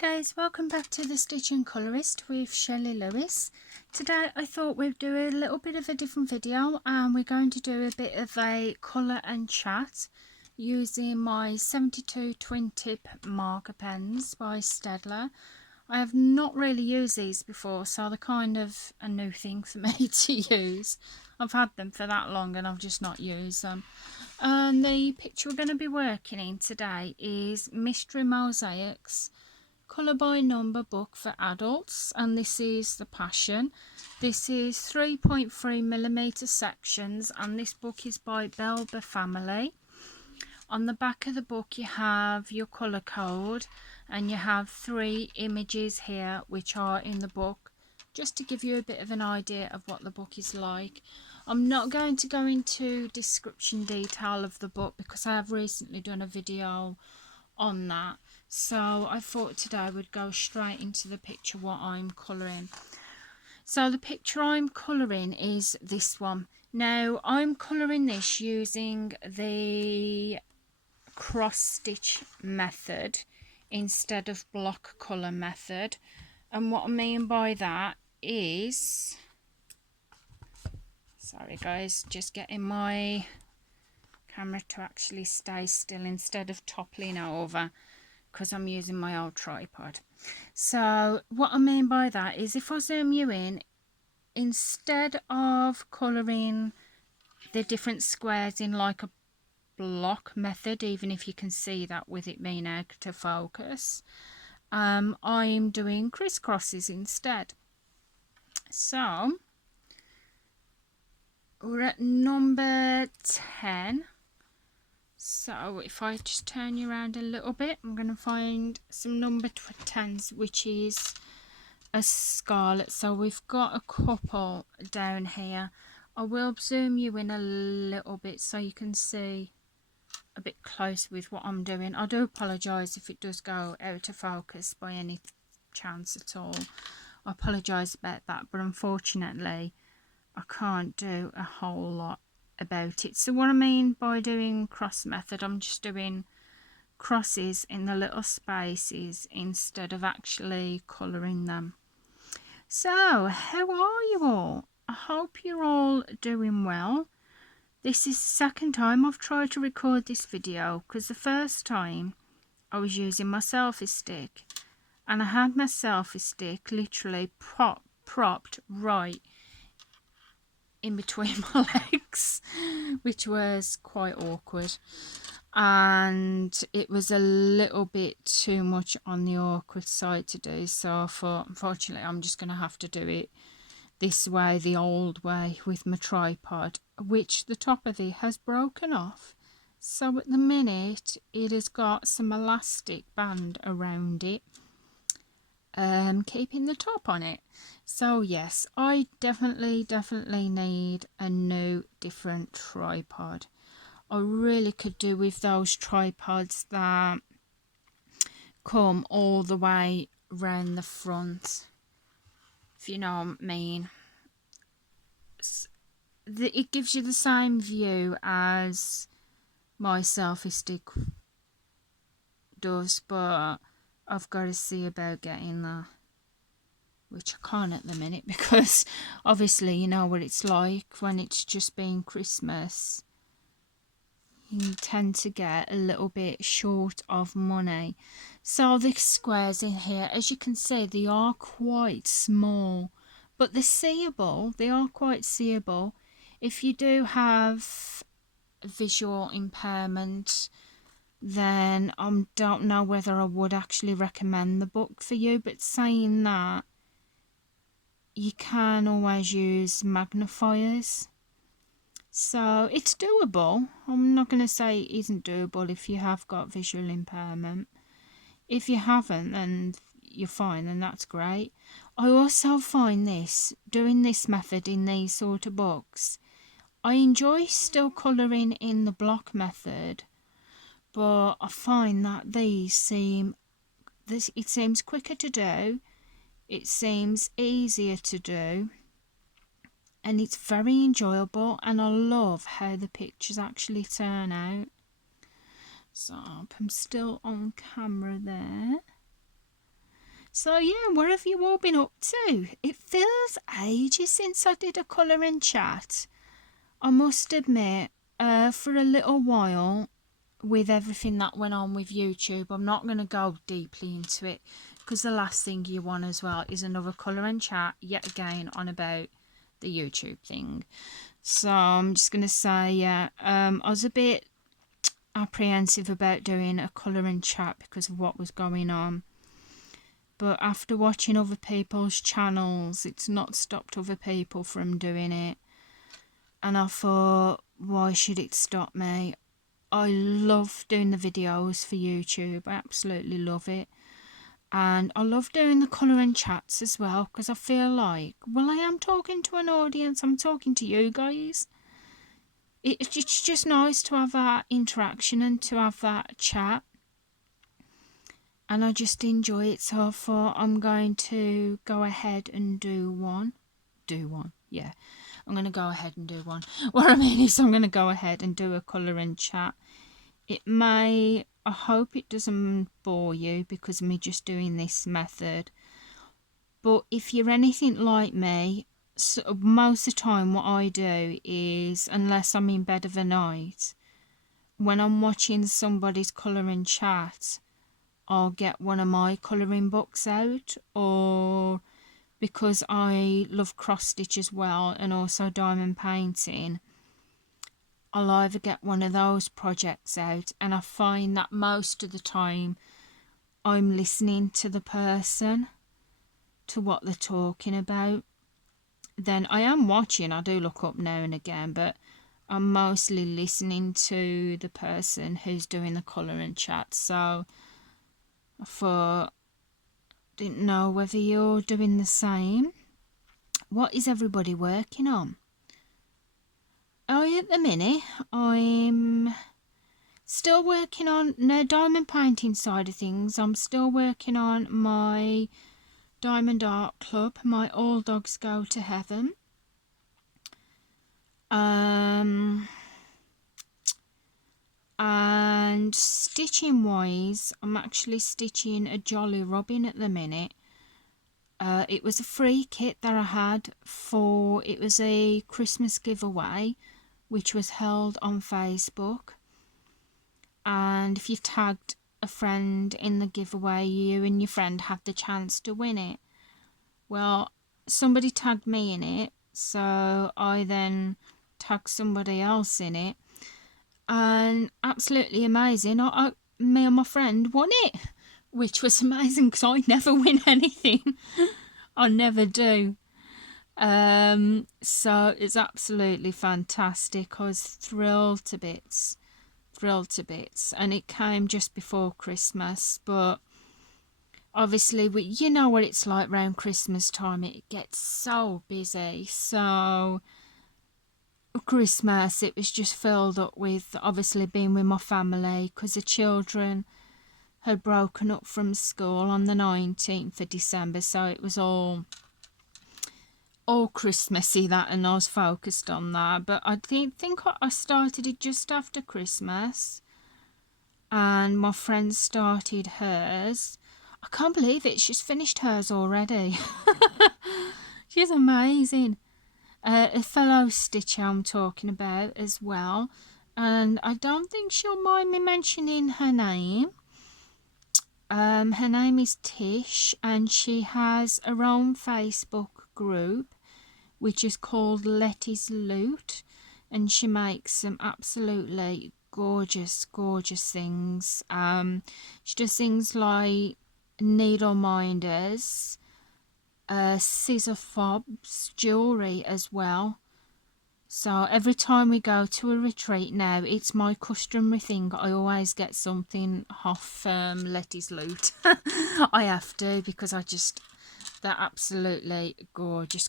guys, welcome back to the Stitch and Colourist with Shelley Lewis. Today I thought we'd do a little bit of a different video, and we're going to do a bit of a colour and chat using my 72 twin tip marker pens by Staedtler. I have not really used these before, so they're kind of a new thing for me to use. I've had them for that long and I've just not used them. And the picture we're going to be working in today is Mystery Mosaics colour by number book for adults, and this is the Passion. This is 3.3mm sections, and this book is by Belba family. On the back of the book you have your colour code, and you have 3 images here which are in the book, just to give you a bit of an idea of what the book is like. I'm not going to go into description detail of the book because I have recently done a video on that, so I thought today we'd go straight into the picture what I'm colouring. So the picture I'm colouring is this one. Now I'm colouring this using the cross stitch method instead of block colour method, and what I mean by that is, sorry guys, just getting my camera to actually stay still instead of toppling over because I'm using my old tripod. So what I mean by that is, if I zoom you in, instead of colouring the different squares in like a block method, even if you can see that with it being out of focus, I'm doing crisscrosses instead. So we're at number 10. So if I just turn you around a little bit, I'm going to find some number 10s, which is a scarlet. So we've got a couple down here. I will zoom you in a little bit so you can see a bit close with what I'm doing. I do apologise if it does go out of focus by any chance at all. I apologise about that, but unfortunately I can't do a whole lot about it. So what I mean by doing cross method, I'm just doing crosses in the little spaces instead of actually colouring them. So how are you all? I hope you're all doing well. This is the second time I've tried to record this video, because the first time I was using my selfie stick, and I had my selfie stick literally propped right in between my legs, which was quite awkward, and it was a little bit too much on the awkward side to do. So I thought, unfortunately, I'm just going to have to do it this way, the old way, with my tripod, which the top of it has broken off. So at the minute it has got some elastic band around it, keeping the top on it. So yes, I definitely need a new different tripod. I really could do with those tripods that come all the way round the front, if you know what I mean. It gives you the same view as my selfie stick does, but I've got to see about getting that, which I can't at the minute because obviously you know what it's like when it's just been Christmas. You tend to get a little bit short of money. So the squares in here, as you can see, they are quite small, but they're seeable. They are quite seeable. If you do have visual impairment, then I don't know whether I would actually recommend the book for you, but saying that, you can always use magnifiers. So it's doable. I'm not going to say it isn't doable if you have got visual impairment. If you haven't, then you're fine, and that's great. I also find this, doing this method in these sort of books, I enjoy still colouring in the block method, but I find that it seems quicker to do, it seems easier to do, and it's very enjoyable, and I love how the pictures actually turn out. So I'm still on camera there. So yeah, what have you all been up to? It feels ages since I did a colouring chat. I must admit, for a little while, with everything that went on with YouTube, I'm not going to go deeply into it, because the last thing you want as well is another colouring chat yet again on about the YouTube thing. So I'm just going to say, yeah, I was a bit apprehensive about doing a colouring chat because of what was going on. But after watching other people's channels, it's not stopped other people from doing it. And I thought, why should it stop me? I love doing the videos for YouTube. I absolutely love it. And I love doing the colouring chats as well, because I feel like, well, I am talking to an audience. I'm talking to you guys. It's just nice to have that interaction and to have that chat. And I just enjoy it. So I thought I'm going to go ahead and do one. Yeah. I'm going to go ahead and do one. What I mean is I'm going to go ahead and do a colouring chat. It may, I hope it doesn't bore you because of me just doing this method. But if you're anything like me, so most of the time what I do is, unless I'm in bed of a night, when I'm watching somebody's colouring chat, I'll get one of my colouring books out, or because I love cross stitch as well and also diamond painting, I'll either get one of those projects out, and I find that most of the time I'm listening to the person, to what they're talking about. Then I am watching, I do look up now and again, but I'm mostly listening to the person who's doing the colouring chat. So I thought, didn't know whether you're doing the same. What is everybody working on? Oh, at the minute, I'm still working on the diamond painting side of things. I'm still working on my Diamond Art Club, my All Dogs Go to Heaven. And stitching wise, I'm actually stitching a Jolly Robin at the minute. It was a free kit that I had for, it was a Christmas giveaway, which was held on Facebook. And if you tagged a friend in the giveaway, you and your friend had the chance to win it. Well, somebody tagged me in it, so I then tagged somebody else in it. And absolutely amazing. Me and my friend won it, which was amazing because I never win anything. I never do. So it's absolutely fantastic. I was thrilled to bits. And it came just before Christmas, but obviously you know what it's like around Christmas time. It gets so busy. So Christmas, it was just filled up with obviously being with my family, because the children had broken up from school on the 19th of December, so it was all Christmassy, that, and I was focused on that. But I think I started it just after Christmas, and my friend started hers. I can't believe it, she's finished hers already. She's amazing. A fellow stitcher I'm talking about as well, and I don't think she'll mind me mentioning her name. Her name is Tish, and she has her own Facebook group which is called Letty's Loot, and she makes some absolutely gorgeous things. She does things like needle minders, scissor fobs, jewellery as well. So every time we go to a retreat now, it's my customary thing. I always get something off Letty's Loot. I have to, because they're absolutely gorgeous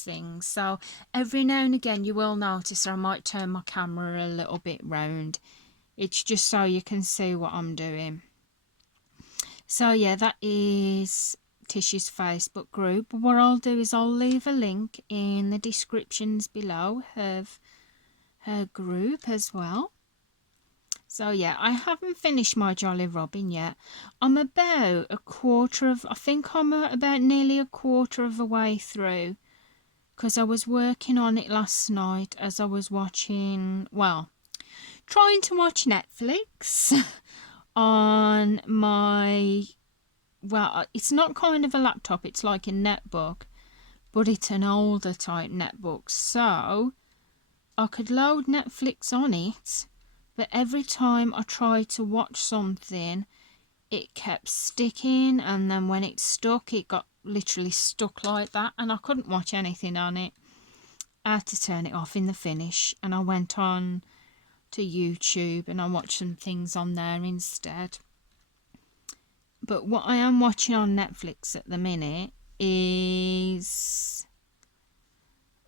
things. So every now and again you will notice I might turn my camera a little bit round. It's just so you can see what I'm doing. So yeah, that is Tish's Facebook group. What I'll do is I'll leave a link in the descriptions below of her group as well. So yeah, I haven't finished my Jolly Robin yet. I'm about a quarter of, I think I'm about nearly a quarter of the way through, because I was working on it last night as I was watching, well, trying to watch Netflix on my, well, it's not kind of a laptop, it's like a netbook, but it's an older type netbook. So I could load Netflix on it, but every time I tried to watch something, it kept sticking, and then when it stuck, it got literally stuck like that, and I couldn't watch anything on it. I had to turn it off in the finish, and I went on to YouTube and I watched some things on there instead. But what I am watching on Netflix at the minute is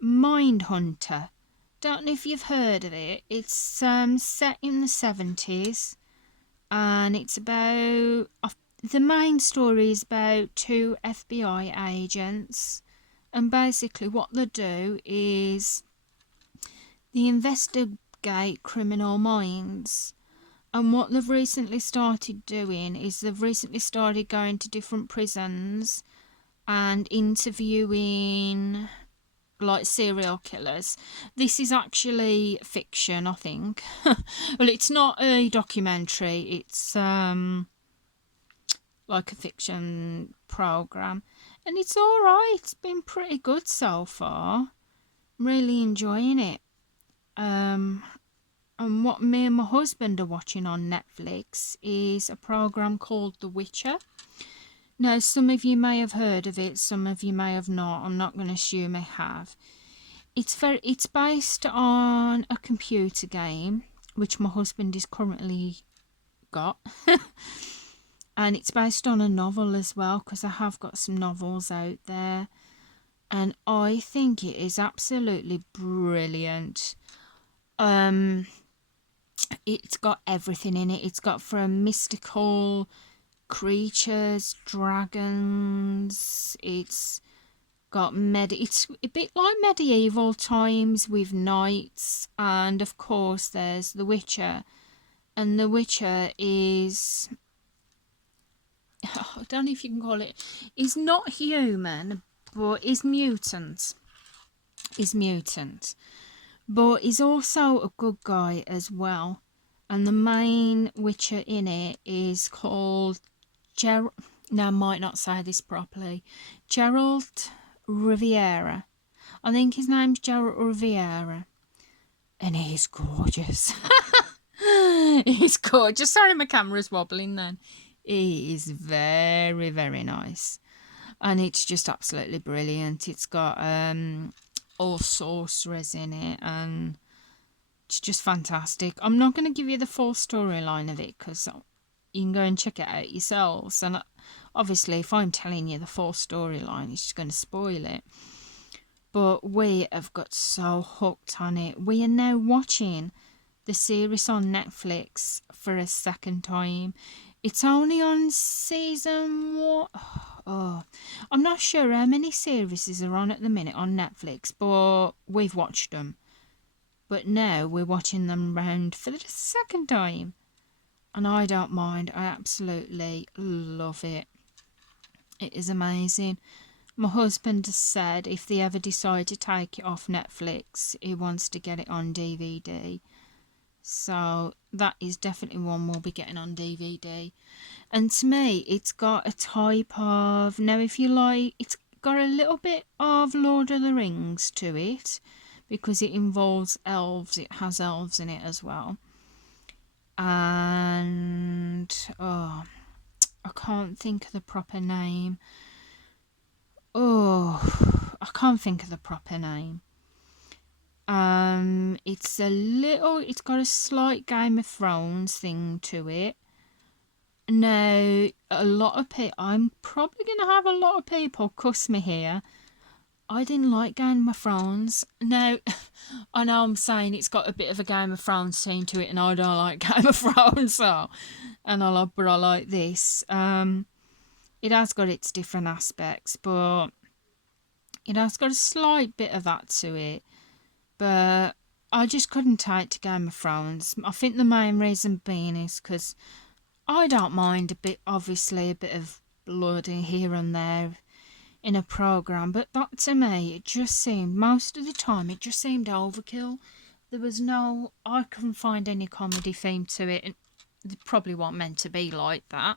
Mindhunter. Don't know if you've heard of it. It's set in the 70s, and it's about, the main story is about two FBI agents, and basically what they do is they investigate criminal minds. And what they've recently started doing is they've recently started going to different prisons and interviewing like serial killers. This is actually fiction, I think. Well, it's not a documentary, it's like a fiction program, and it's all right. It's been pretty good so far. I'm really enjoying it. And what me and my husband are watching on Netflix is a program called The Witcher. Now, some of you may have heard of it, some of you may have not. I'm not going to assume I have. It's based on a computer game, which my husband is currently got. And it's based on a novel as well, because I have got some novels out there. And I think it is absolutely brilliant. It's got everything in it. It's got from mystical creatures, dragons. It's got it's a bit like medieval times with knights, and of course there's The Witcher. And The Witcher is, I don't know if you can call it, he's not human, but he's mutant. But he's also a good guy as well. And the main Witcher in it is called now I might not say this properly, Geralt Riviera. I think his name's Geralt Riviera. And he's gorgeous. He's gorgeous. Sorry, my camera's wobbling then. He is very, very nice. And it's just absolutely brilliant. It's got all sorcerers in it, and it's just fantastic. I'm not going to give you the full storyline of it, because you can go and check it out yourselves. And obviously, if I'm telling you the full storyline, it's just going to spoil it. But we have got so hooked on it. We are now watching the series on Netflix for a second time. It's only on season 1. Oh, I'm not sure how many series are on at the minute on Netflix, but we've watched them. But now we're watching them round for the second time. And I don't mind. I absolutely love it. It is amazing. My husband has said if they ever decide to take it off Netflix, he wants to get it on DVD. So that is definitely one we'll be getting on DVD. And to me, it's got a type of, now if you like, it's got a little bit of Lord of the Rings to it, because it involves elves. It has elves in it as well. And I can't think of the proper name. I can't think of the proper name. It's got a slight Game of Thrones thing to it. Now, I'm probably going to have a lot of people cuss me here. I didn't like Game of Thrones. Now, I know I'm saying it's got a bit of a Game of Thrones theme to it, and I don't like Game of Thrones, but I like this. It has got its different aspects, but it has got a slight bit of that to it. But I just couldn't take to Game of Thrones. I think the main reason being is because I don't mind a bit, obviously, a bit of blood here and there in a programme, but that to me, it just seemed, most of the time, it just seemed overkill. There was no, I couldn't find any comedy theme to it, and it probably wasn't meant to be like that.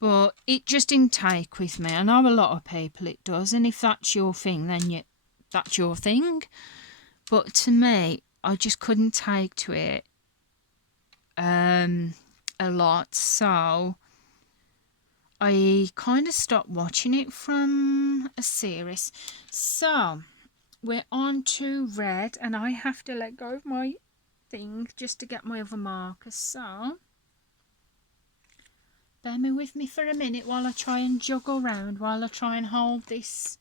But it just didn't take with me. I know a lot of people it does, and if that's your thing, then that's your thing. But to me, I just couldn't take to it a lot, so I kind of stopped watching it from a series. So we're on to red, and I have to let go of my thing just to get my other markers. So bear with me for a minute while I try and juggle around, while I try and hold this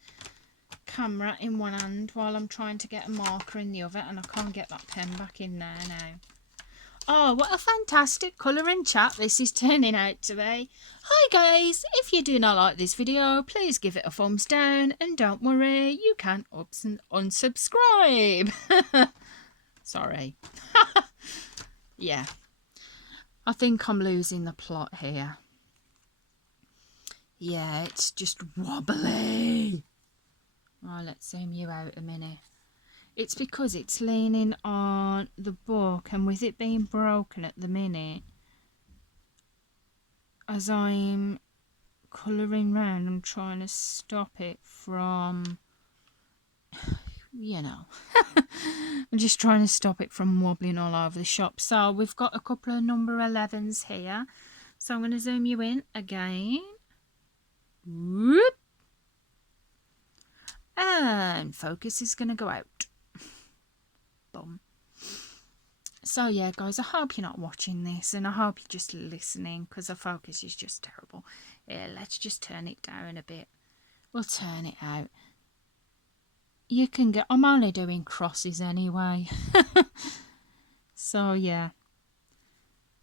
camera in one hand while I'm trying to get a marker in the other, and I can't get that pen back in there now. Oh, what a fantastic colouring chat this is turning out to be. Hi guys, if you do not like this video, please give it a thumbs down, and don't worry, you can unsubscribe. Sorry. Yeah, I think I'm losing the plot here. Yeah, it's just wobbly. Oh, let's zoom you out a minute. It's because it's leaning on the book, and with it being broken at the minute, as I'm colouring round, I'm trying to stop it from, you know, I'm just trying to stop it from wobbling all over the shop. So we've got a couple of number 11s here. So I'm going to zoom you in again. Whoop. And focus is going to go out. Boom. So yeah guys, I hope you're not watching this, and I hope you're just listening, because the focus is just terrible. Yeah, let's just turn it down a bit. We'll turn it out. You can get, I'm only doing crosses anyway. So yeah,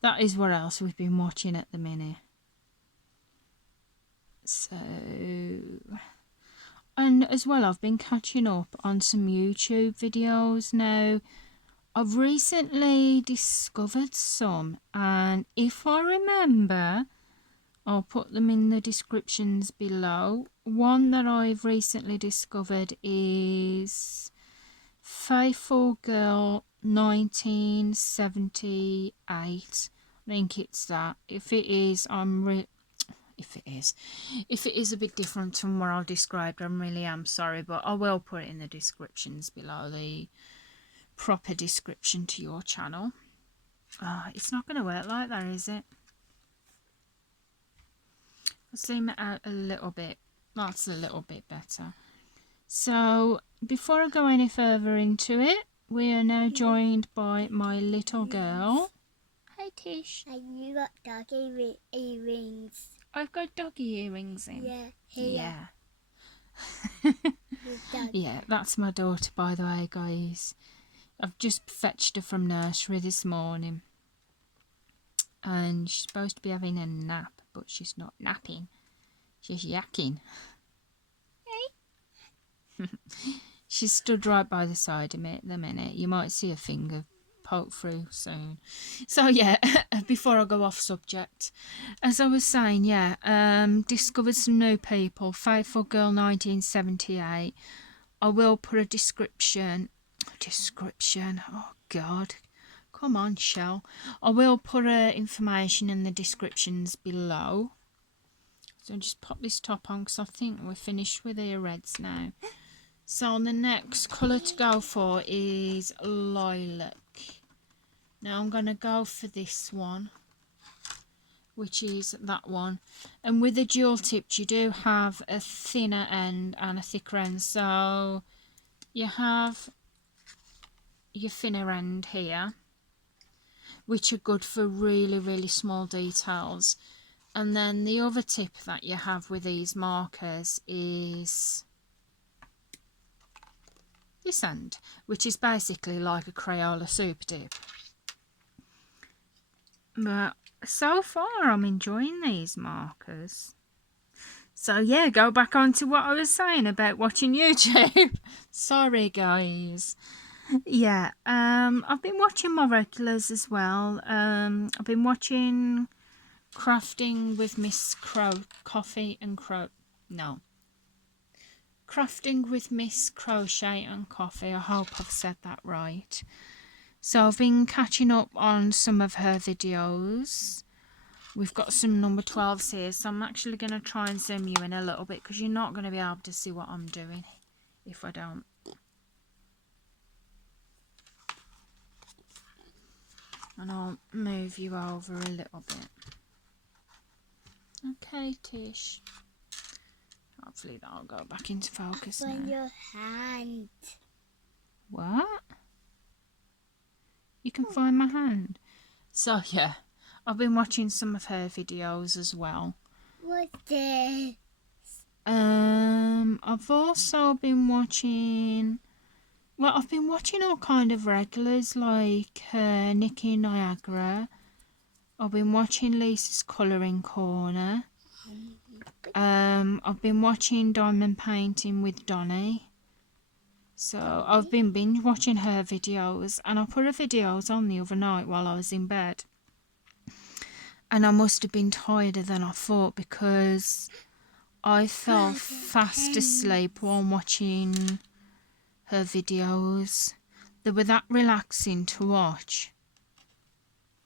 that is what else we've been watching at the minute. So, and as well, I've been catching up on some YouTube videos now. I've recently discovered some, and if I remember, I'll put them in the descriptions below. One that I've recently discovered is Faithful Girl 1978. I think it's that. If it is, if it is a bit different from what I've described, I really am sorry, but I will put it in the descriptions below, the proper description to your channel. It's not going to work like that, is it? I'll zoom it out a little bit. That's a little bit better. So before I go any further into it, we are now joined by my little girl. Hi Tish. And you got doggy earrings. I've got doggy earrings in. Yeah. Here. Yeah. Yeah, that's my daughter, by the way, guys. I've just fetched her from nursery this morning, and she's supposed to be having a nap, but she's not napping. She's yakking. Hey. She's stood right by the side of me at the minute. You might see a finger poke through soon. So yeah, before I go off subject, as I was saying, yeah, discovered some new people. Faithful Girl 1978. I will put a description. Oh god, come on Shell. I will put information in the descriptions below. So I'll just pop this top on, because I think we're finished with the reds now. So the next colour to go for is lilac. Now I'm going to go for this one, which is that one. And with the dual tipped, you do have a thinner end and a thicker end. So you have your thinner end here, which are good for really, really small details. And then the other tip that you have with these markers is this end, which is basically like a Crayola super dip. But so far I'm enjoying these markers. So yeah, go back on to what I was saying about watching YouTube. Sorry guys. Yeah, I've been watching my regulars as well. I've been watching Crafting with Miss Coffee and no. Crafting with Miss Crochet and Coffee. I hope I've said that right. So I've been catching up on some of her videos. We've got some number 12s here, so I'm actually going to try and zoom you in a little bit because you're not going to be able to see what I'm doing if I don't. And I'll move you over a little bit. Okay, Tish. Hopefully that'll go back into focus On now. your hand. What? You can find my hand. So yeah, I've been watching some of her videos as well. What's this? I've also been watching. Well, I've been watching all kind of regulars like Nikki Niagara. I've been watching Lisa's Colouring Corner. I've been watching Diamond Painting with Donnie. So I've been binge watching her videos, and I put her videos on the other night while I was in bed. And I must have been tireder than I thought because I fell fast asleep while watching her videos. They were that relaxing to watch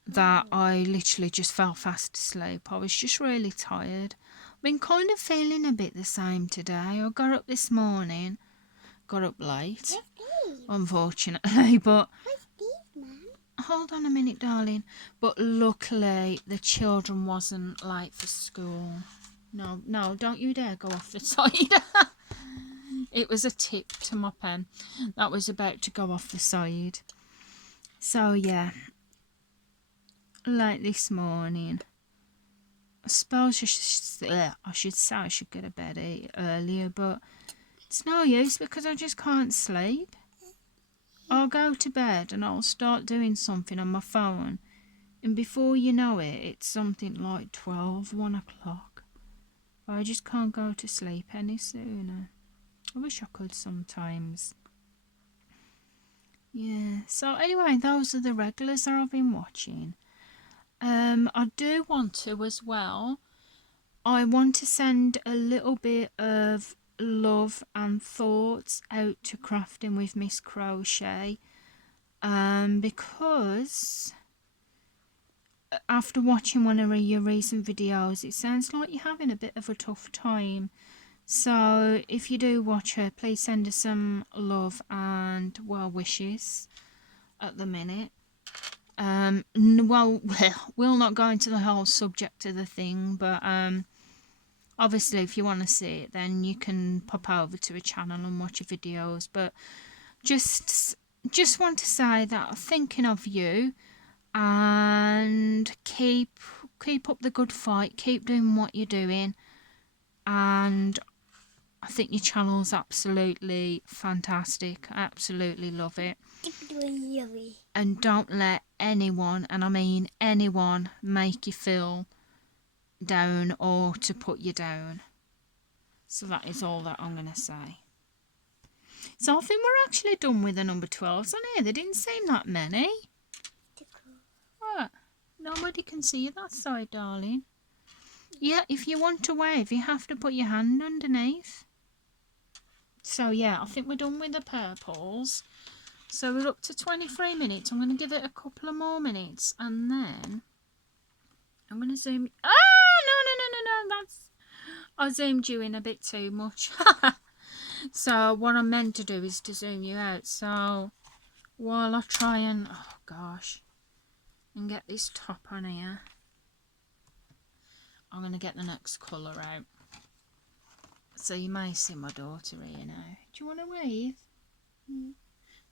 that I literally just fell fast asleep. I was just really tired. I've been kind of feeling a bit the same today. I got up this morning, got up late, unfortunately, but What's this, Mum? hold on a minute, darling. But luckily the children wasn't late for school. No, don't you dare go off the side. It was a tip to my pen that was about to go off the side. So yeah, late this morning. I suppose I should say I should get to bed earlier, but it's no use because I just can't sleep. I'll go to bed and I'll start doing something on my phone, and before you know it, it's something like 1 o'clock. I just can't go to sleep any sooner. I wish I could sometimes. Yeah, so anyway, those are the regulars that I've been watching. I do want to as well. I want to send a little bit of love and thoughts out to Crafting with Miss Crochet, because after watching one of your recent videos, it sounds like you're having a bit of a tough time. So if you do watch her, please send her some love and well wishes at the minute. Well, we'll not go into the whole subject of the thing, but obviously if you want to see it, then you can pop over to a channel and watch her videos. But just want to say that I'm thinking of you, and keep up the good fight, keep doing what you're doing, and I think your channel's absolutely fantastic. I absolutely love it. And don't let anyone, and I mean anyone, make you feel down or to put you down. So that is all that I'm going to say. So I think we're actually done with the number 12s on here. There didn't seem that many. What? Nobody can see you that side, darling. Yeah, if you want to wave, you have to put your hand underneath. So yeah, I think we're done with the purples. So we're up to 23 minutes. I'm going to give it a couple of more minutes, and then I'm going to zoom. Ah, no. I zoomed you in a bit too much. So what I'm meant to do is to zoom you out. So while I try and, oh gosh, and get this top on here, I'm going to get the next colour out. So you may see my daughter here now. Do you want to wave?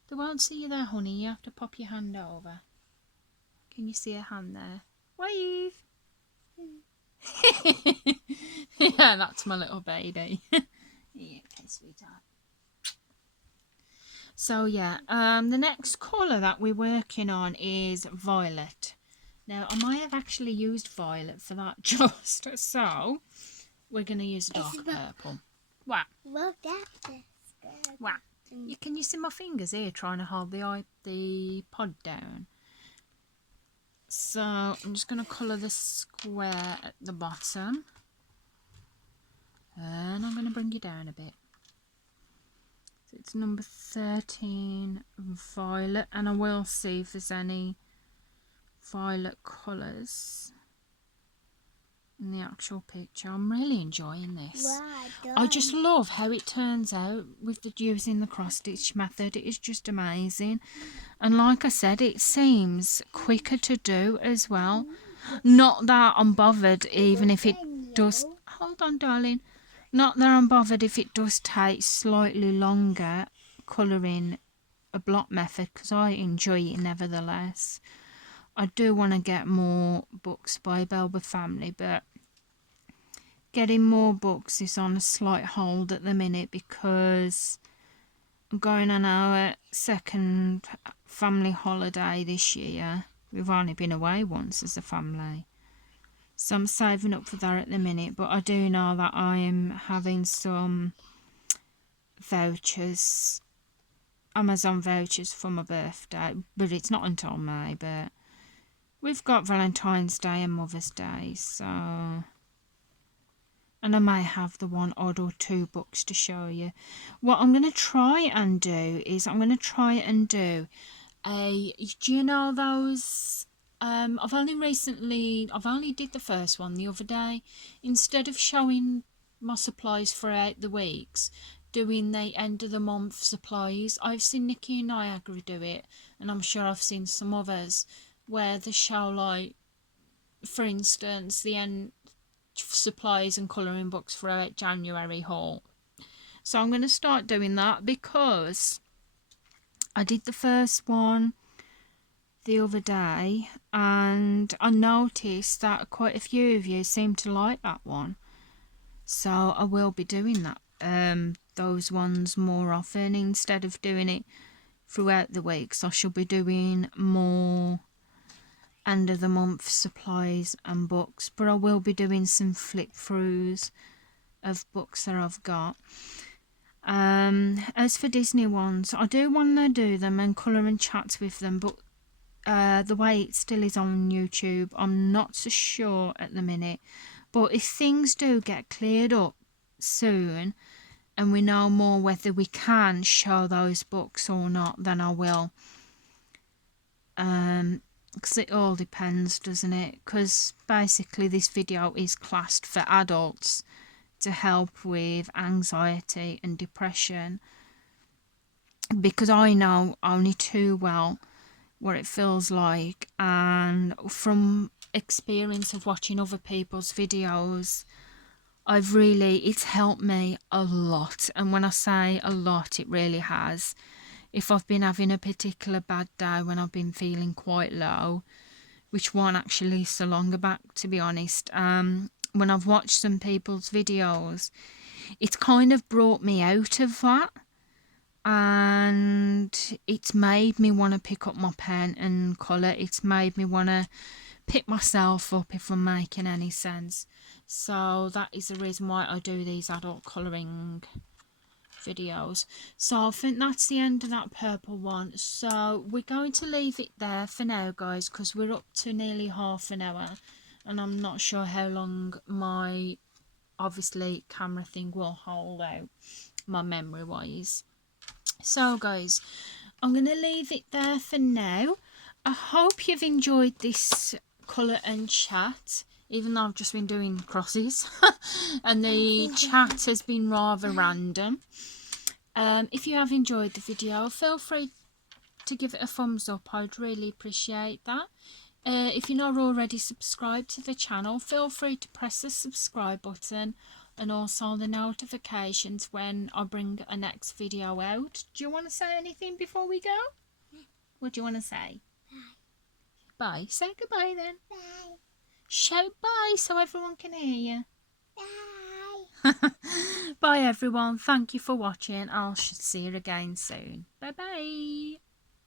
They won't see you there, honey. You have to pop your hand over. Can you see a hand there? Wave! Yeah, that's my little baby. Yeah, okay, sweetheart. So yeah, the next colour that we're working on is violet. Now, I might have actually used violet for that just, so we're going to use dark purple. What? Well, that's good. What? Can you see my fingers here trying to hold the pod down? So I'm just going to colour the square at the bottom. And I'm going to bring you down a bit. So it's number 13, violet. And I will see if there's any violet colours in the actual picture. I'm really enjoying this. Well I just love how it turns out with using the cross stitch method. It is just amazing. And like I said, it seems quicker to do as well. Not that I'm bothered even if it does... Hold on, darling. Not that I'm bothered if it does take slightly longer colouring a block method, because I enjoy it nevertheless. I do want to get more books by Belba family, but getting more books is on a slight hold at the minute because I'm going on our second family holiday this year. We've only been away once as a family. So I'm saving up for that at the minute, but I do know that I am having some vouchers, Amazon vouchers for my birthday, but it's not until May, but we've got Valentine's Day and Mother's Day, so... And I may have the one odd or two books to show you. What I'm going to try and do is do you know those... I've only did the first one the other day. Instead of showing my supplies throughout the weeks, doing the end of the month supplies, I've seen Nikki and Niagara do it, and I'm sure I've seen some others where they show, like, for instance, the end supplies and colouring books throughout January haul. So I'm going to start doing that because I did the first one the other day and I noticed that quite a few of you seem to like that one, so I will be doing that those ones more often. Instead of doing it throughout the weeks, I shall be doing more end of the month supplies and books, but I will be doing some flip throughs of books that I've got. As for Disney ones, I do want to do them and colour and chat with them, but the way it still is on YouTube, I'm not so sure at the minute. But if things do get cleared up soon and we know more whether we can show those books or not, then I will. Because it all depends, doesn't it? Because basically this video is classed for adults to help with anxiety and depression, because I know only too well what it feels like, and from experience of watching other people's videos, it's helped me a lot. And when I say a lot, it really has. If I've been having a particular bad day when I've been feeling quite low, which won't actually so long back, to be honest, when I've watched some people's videos, it's kind of brought me out of that, and it's made me want to pick up my pen and colour. It's made me want to pick myself up, if I'm making any sense. So that is the reason why I do these adult colouring videos. So I think that's the end of that purple one. So we're going to leave it there for now, guys, because we're up to nearly half an hour and I'm not sure how long my obviously camera thing will hold out, my memory wise. So guys, I'm going to leave it there for now. I hope you've enjoyed this colour and chat, even though I've just been doing crosses and the chat has been rather random. If you have enjoyed the video, feel free to give it a thumbs up. I'd really appreciate that. If you're not already subscribed to the channel, feel free to press the subscribe button and also the notifications when I bring a next video out. Do you want to say anything before we go? What do you want to say? Bye. Say goodbye then. Bye. Shout bye so everyone can hear you. Bye. Bye everyone. Thank you for watching. I shall see you again soon. Bye bye.